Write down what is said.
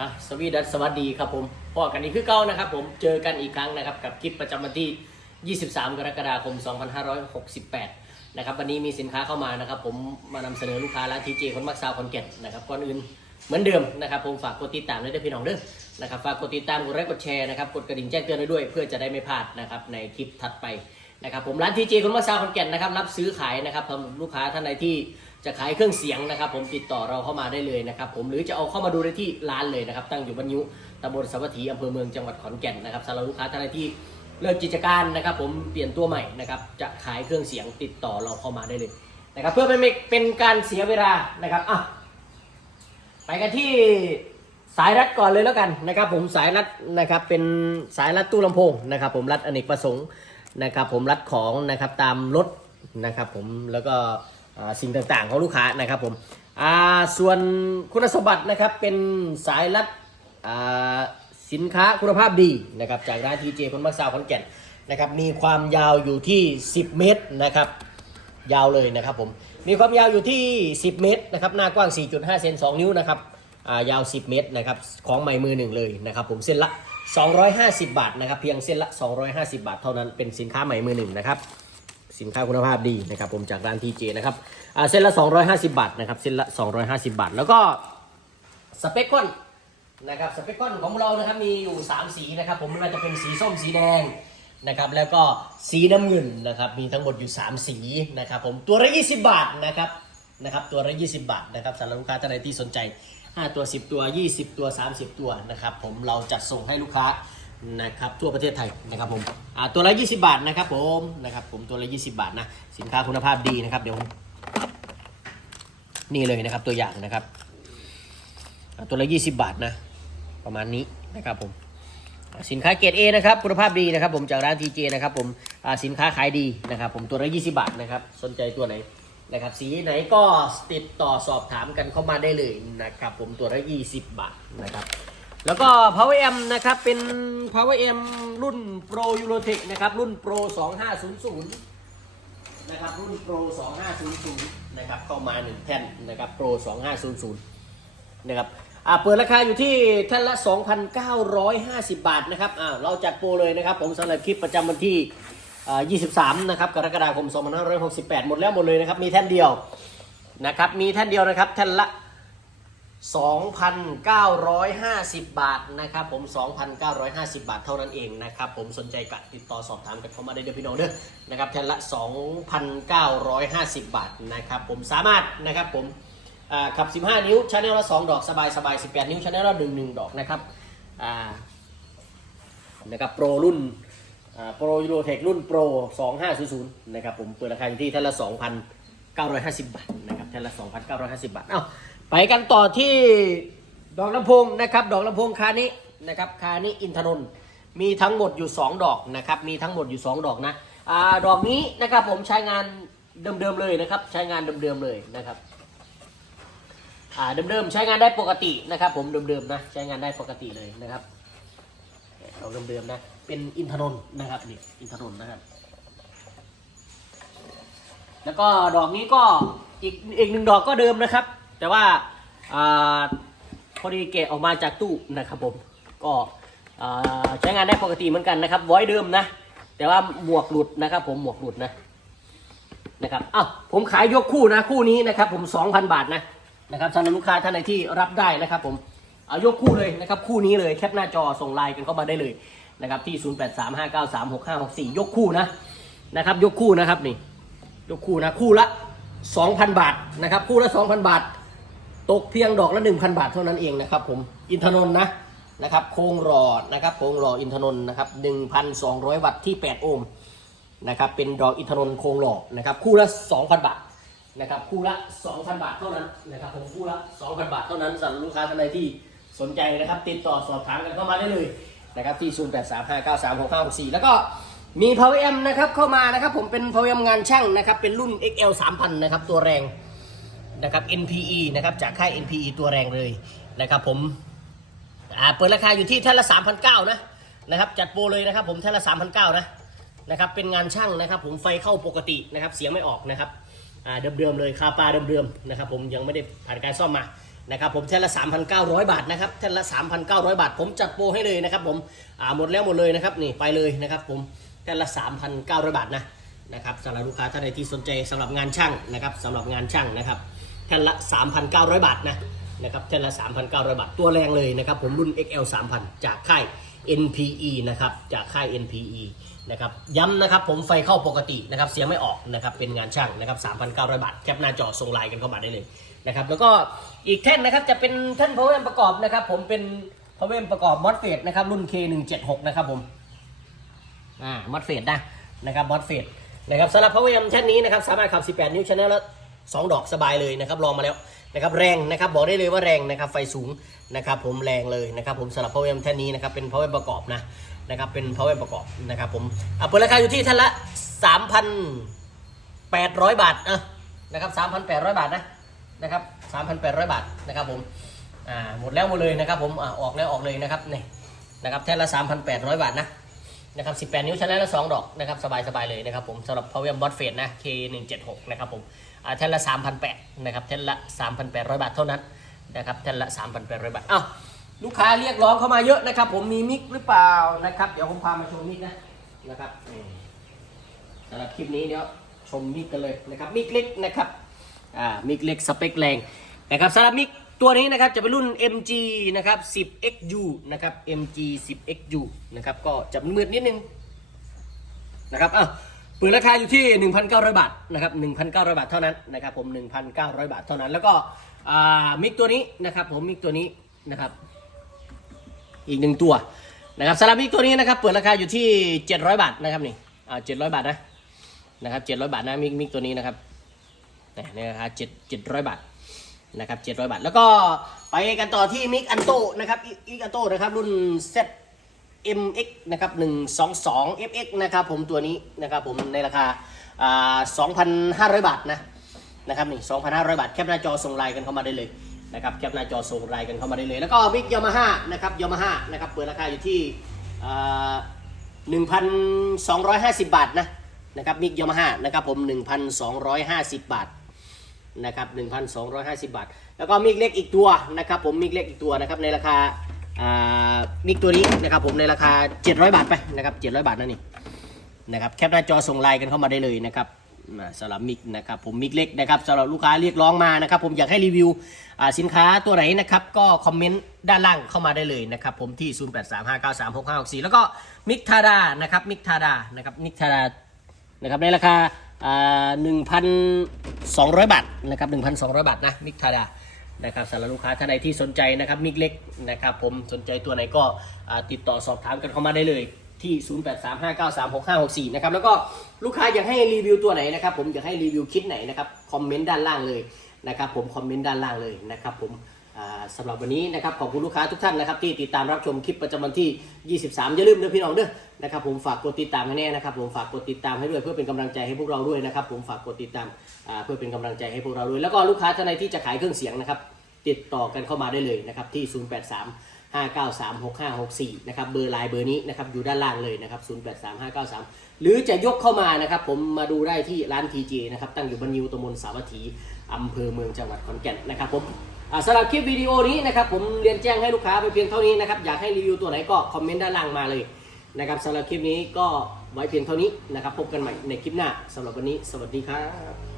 อะสวีดัสสวัสดีครับผมพอกันนี้คือเก้านะครับผมเจอกันอีกครั้งนะครับกับคลิปประจำวันที่ 23 กรกฎาคม 2568 นะครับวันนี้มีสินค้าเข้ามานะครับผมมานำเสนอลูกค้าร้านทีเจคนมักซาวคนแก่นนะครับก่อนอื่นเหมือนเดิมนะครับผมฝากกดติดตามด้วยเพี่น้องเด้อนะครับฝากกดติดตามกดไลค์กดแชร์นะครับกดกระดิ่งแจ้งเตือนไว้ด้วยเพื่อจะได้ไม่พลาดนะครับในคลิปถัดไปนะครับผมร้านทีเจคนมักซาวคนแก่นนะครับรับซื้อขายนะครับสำหรับลูกค้าท่านใดที่ จะขายเครื่องเสียงนะครับ ผมติดต่อเราเข้ามาได้เลยนะครับ ผมหรือจะเอาเข้ามาดูได้ที่ร้านเลยนะครับ ตั้งอยู่บรรยุตำบลสวัสดีอำเภอเมืองจังหวัดขอนแก่นนะครับสำหรับลูกค้าท่านใดที่เลิกกิจการนะครับ ผมเปลี่ยนตัวใหม่นะครับ จะขายเครื่องเสียงติดต่อเราเข้ามาได้เลยนะครับ เพื่อไม่เป็นการเสียเวลานะครับอะไปกันที่สายรัดก่อนเลยแล้วกันนะครับ ผมสายรัดนะครับเป็นสายรัดตู้ลำโพงนะครับ ผมรัดอเนกประสงค์นะครับ ผมรัดของนะครับตามรถนะครับ ผมแล้วก็ สิ่งต่างๆของลูกค้านะครับผมส่วนคุณสมบัตินะครับเป็นสายรัดสินค้าคุณภาพดีนะครับจากร้านทีเจคนมักซาวขอนแก่นนะครับมีความยาวอยู่ที่ 10 เมตรนะครับยาวเลยนะครับผมมีความยาวอยู่ที่ 10 เมตรนะครับหน้ากว้าง 4.5 เซน2 นิ้วนะครับายาว 10 เมตรนะครับของใหม่มือหนึ่งเลยนะครับผมเส้นละ 250 บาทนะครับเพียงเส้นละ 250 บาท เท่านั้นเป็นสินค้าใหม่มือหนึ่งนะครับ สินค้าคุณภาพดีนะครับผมจากร้านทีเจนะครับเส้นละ 250 บาทนะครับเส้นละ 250 บาท แล้วก็สเปคคอนนะครับสเปคคอนของเรานะครับมีอยู่ 3 สีนะครับผมไม่ว่าจะเป็นสีส้มสีแดงนะครับแล้วก็สีน้ำเงินนะครับมีทั้งหมดอยู่ 3 สีนะครับผมตัวละ 20 บาทนะครับนะครับตัวละ 20 บาทนะครับสำหรับลูกค้าท่านใดที่สนใจ 5 ตัว 10 ตัว 20 ตัว 30 ตัวนะครับผมเราจัดส่งให้ลูกค้า นะครับทั่วประเทศไทยนะครับผมอ่าตัวละ 20 บาทนะครับผมนะครับผมตัวละ 20 บาทนะสินค้าคุณภาพดีนะครับเดี๋ยวผมนี่เลยนะครับตัวอย่างนะครับอ่าตัวละ 20 บาทนะประมาณนี้นะครับผมสินค้าเกรด A นะครับคุณภาพดีนะครับผมจากร้าน TJ นะครับผมอ่าสินค้าขายดีนะครับผมตัวละ 20 บาทนะครับสนใจตัวไหนนะครับสีไหนก็ติดต่อสอบถามกันเข้ามาได้เลยนะครับผมตัวละ 20 บาทนะครับ แล้วก็ Power M นะครับเป็น Power M รุ่น Pro Eurotech นะครับรุ่น Pro 2500นะครับรุ่น Pro 2500นะครับเข้ามา1แท่นนะครับ Pro 2500นะครับอ่าเปิดราคาอยู่ที่แท่านละ 2,950 บาทนะครับอ่าเราจัดโปรเลยนะครับผมสำหรับคลิปประจำวันที่อ่า23 นะครับกรกฎาคม 2568 หมดแล้วหมดเลยนะครับ มีแท่นเดียวนะครับ มีแท่นเดียวนะครับ แท่นละ 2,950 บาทนะครับผม 2,950 บาทเท่านั้นเองนะครับผมสนใจกะติดต่อสอบถามกันเข้ามาได้เด้อพี่น้องเด้อนะครับแท่นละ 2,950 บาทนะครับผมสามารถนะครับผมขับ 15 นิ้วชาแนลละ 2 ดอกสบายสบาย18 นิ้วชาแนลละ 1 1 ดอกนะครับนะครับโปรรุ่นโปรยูโรเทครุ่นโปร2500 นะครับผมเปิดราคาอยู่ที่ท่านละ 2,950 บาทนะครับท่านละ 2,950 บาท เอ้า ไปกันต่อที่ดอกลำพงนะครับ ดอกลำพงคานี้นะครับคานี้อินทนนท์มีทั้งหมดอยู่ 2 ดอกนะครับ มีทั้งหมดอยู่ 2 ดอกนะอ่าดอกนี้นะครับผมใช้งานเดิมๆเลยนะครับ ใช้งานเดิมๆเลยนะครับอ่าเดิมๆใช้งานได้ปกตินะครับ ผมเดิมๆนะใช้งานได้ปกติเลยนะครับเราเดิมๆนะเป็นอินทนนท์นะครับนี่อินทนนท์นะครับ แล้วก็ดอกนี้ก็อีกอีกหนึ่งดอกก็เดิมนะครับ แต่ว่าอาพอดีเกะออกมาจากตู้นะครับผม ก็อ่าใช้งานได้ปกติเหมือนกันนะครับ ไว้เดิมนะ แต่ว่าหมวกหลุดนะครับ ผมหมวกหลุดนะ นะครับอ้าวผมขายยกคู่นะคู่นี้นะครับ ผม 2,000 บาทนะนะครับสำหรับลูกค้าท่านใดที่รับได้นะครับ ผมเอายกคู่เลยนะครับ คู่นี้เลยแคปหน้าจอส่งไลน์กันเข้ามาได้เลยนะครับที่ 0835936564 ยกคู่นะนะครับ ยกคู่นะครับนี่ ยกคู่นะคู่ละ 2,000 บาทนะครับ คู่ละ 2,000 บาท ตกเพียงดอกละ 1,000 บาทเท่านั้นเองนะครับผมอินทนนท์นะนะครับโครงหล่อนะครับโครงหล่ออินทนนท์นะครับ 1,200 วัตต์ที่ 8 โอห์มนะครับเป็นดอกอินทนนท์โครงหล่อนะครับคู่ละ 2,000 บาทนะครับคู่ละ 2,000 บาทเท่านั้นนะครับผมคู่ละ 2,000 บาทเท่านั้นสำหรับลูกค้าท่านใดที่สนใจนะครับ ติดต่อสอบถามกันเข้ามาได้เลยนะครับที่ 0835936564 แล้วก็มี Power M นะครับเข้ามานะครับผมเป็น Power M งานช่างนะครับเป็นรุ่น XL 3000 นะครับตัวแรง นะครับ NPE นะครับจากค่าย NPE ตัวแรงเลยนะครับผมเปิดราคาอยู่ที่แท่านละ3,900นะนะครับจัดโปรเลยนะครับผมแท่านละ3,900นะนะครับเป็นงานช่างนะครับผมไฟเข้าปกตินะครับเสียงไม่ออกนะครับเดิมๆเลยคาปลาเดิมๆนะครับผมยังไม่ได้ผ่านการซ่อมมานะครับผมแท่นละ 3,900 บาทนะครับแท่นละ 3,900 บาท ผมจัดโปรให้เลยนะครับผมหมดแล้วหมดเลยนะครับนี่ไปเลยนะครับผมแท่นละ 3,900 บาทนะนะครับสำหรับลูกค้าท่านใดที่สนใจสำหรับงานช่างนะครับสำหรับงานช่างนะครับ แท่นละ 3,900 บาทนะนะครับแท่นละ 3,900 บาท ตัวแรงเลยนะครับผมรุ่น XL 3,000 จากค่าย NPE นะครับจากค่าย NPE นะครับย้ำนะครับผมไฟเข้าปกตินะครับเสียงไม่ออกนะครับเป็นงานช่างนะครับ 3,900 บาท แคปหน้าจอส่งไลน์กันเข้ามาได้เลยนะครับแล้วก็อีกแท่นนะครับจะเป็นแท่น power amp ประกอบนะครับผมเป็น power amp ประกอบ MOSFET นะครับรุ่น K176 นะครับผมอ่า MOSFET นะนะครับ MOSFET นะครับสำหรับ power amp แท่นนี้นะครับสามารถขับ 18 นิ้วชแนลละ 2 ดอกสบายเลยนะครับลองมาแล้วนะครับแรงนะครับบอกได้เลยว่าแรงนะครับไฟสูงนะครับผมแรงเลยนะครับผมสำหรับ power amp แท่นนี้นะครับเป็น power amp ประกอบนะนะครับเป็น power amp ประกอบนะครับผมอะเปิดราคาอยู่ที่ท่านละ 3,800 บาทอะนะครับ3,800 บาทนะนะครับ3,800 บาทนะครับผมอ่าหมดแล้วหมดเลยนะครับผมอ่าออกแล้วออกเลยนะครับนี่นะครับแท่นละ 3,800 บาทนะ นะครับ 18 นิ้วชนะละ2ดอกนะครับสบายสบายเลยนะครับผมสำหรับ power amp bot f a t นะ K176 นะครับผมอ่าแท่นละ 3,800นะครับแท่นละ 3,800 บาทเท่านั้นนะครับแท่นละ 3,800 บาทอ้าวลูกค้าเรียกร้องเข้ามาเยอะนะครับ ผมมีมิกหรือเปล่านะครับ เดี๋ยวผมพามาชมมิกนะนะครับสำหรับคลิปนี้เดี๋ยวชมมิกกันเลยนะครับมิกเล็กนะครับอ่ามิกเล็กสเปคแรงนะครับสำหรับมิก ตัวนี้นะครับจะเป็นรุ่น MG นะครับ 10XU นะครับ MG 10XU นะครับก็จะมืดนิดนึงนะครับอ้าวเปิดราคาอยู่ที่ 1,900 บาทนะครับ 1,900 บาทเท่านั้นนะครับผม 1,900 บาทเท่านั้น แล้วก็มิกตัวนี้นะครับผมมิกตัวนี้นะครับ อีกหนึ่งตัวนะครับสารามิกตัวนี้นะครับเปิดราคาอยู่ที่ 700 บาทนะครับนี่อ่า700 บาทนะนะครับ700 บาทนะมิกมิกตัวนี้นะครับนี่ในราคา7 700 บาท นะครับ700บาท แล้วก็ไปกันต่อที่มิกอันโตนะครับอีกอันโตนะครับรุ่น Z MX นะครับ122 FX นะครับผมตัวนี้นะครับผมในราคาอ่า2,500 บาทนะนะครับนี่2,500 บาท แคปหน้าจอส่งไลน์กันเข้ามาได้เลยนะครับแคปหน้าจอส่งไลน์กันเข้ามาได้เลย แล้วก็มิกยามาฮ่านะครับยามาฮ่านะครับเปิดราคาอยู่ที่อ่า1,250บาทนะนะครับมิกยามาฮ่านะครับผม1,250บาท นะครับ1,250 บาท แล้วก็มิกเล็กอีกตัวนะครับผมมิกเล็กอีกตัวนะครับในราคาอ่ามิกตัวนี้นะครับผมในราคา 700 บาทไปนะครับ700 บาทนั่นนี่นะครับแคปหน้าจอส่งไลน์กันเข้ามาได้เลยนะครับสำหรับมิกนะครับผมมิกเล็กนะครับสำหรับลูกค้าเรียกร้องมานะครับผมอยากให้รีวิวสินค้าตัวไหนนะครับก็คอมเมนต์ด้านล่างเข้ามาได้เลยนะครับผมที่ 0835936564 แล้วก็มิกทาดานะครับมิกทาดานะครับมิกทาดานะครับในราคา หนึ่งพันสองร้อยบาทนะครับหนึ่งพันสองร้อยบาทนะมิกทาดานะครับสำหรับลูกค้าท่านใดที่สนใจนะครับมิกเล็กนะครับผมสนใจตัวไหนก็ติดต่อสอบถามกันเข้ามาได้เลยที่ 0835936564 นะครับ แล้วก็ลูกค้าอยากให้รีวิวตัวไหนนะครับ ผมอยากให้รีวิวคลิปไหนนะครับ คอมเมนต์ด้านล่างเลยนะครับ ผม คอมเมนต์ด้านล่างเลยนะครับผม สำหรับวันนี้นะครับขอบคุณลูกค้าทุกท่านนะครับที่ติดตามรับชมคลิปประจำวันที่ 23 อย่าลืมเด้อพี่น้องเด้อนะครับผมฝากกดติดตามให้แน่นะครับผมฝากกดติดตามให้ด้วยเพื่อเป็นกำลังใจให้พวกเราด้วยนะครับผมฝากกดติดตามเพื่อเป็นกำลังใจให้พวกเราด้วย แล้วก็ลูกค้าท่านใดที่จะขายเครื่องเสียงนะครับติดต่อกันเข้ามาได้เลยนะครับที่ 083 5936564 นะครับ เบอร์ไลน์เบอร์นี้นะครับ อยู่ด้านล่างเลยนะครับ 083593 หรือจะยกเข้ามานะครับ ผมมาดูได้ที่ร้าน TJ นะครับ ตั้งอยู่บนนิวตำบลสาวัตถีอำเภอเมืองจังหวัดขอนแก่นนะครับผมสำหรับคลิปวิดีโอนี้นะครับ ผมเรียนแจ้งให้ลูกค้าไปเพียงเท่านี้นะครับ อยากให้รีวิวตัวไหนก็คอมเมนต์ด้านล่างมาเลยนะครับสำหรับคลิปนี้ก็ไว้เพียงเท่านี้นะครับ พบกันใหม่ในคลิปหน้าสำหรับวันนี้ สวัสดีครับ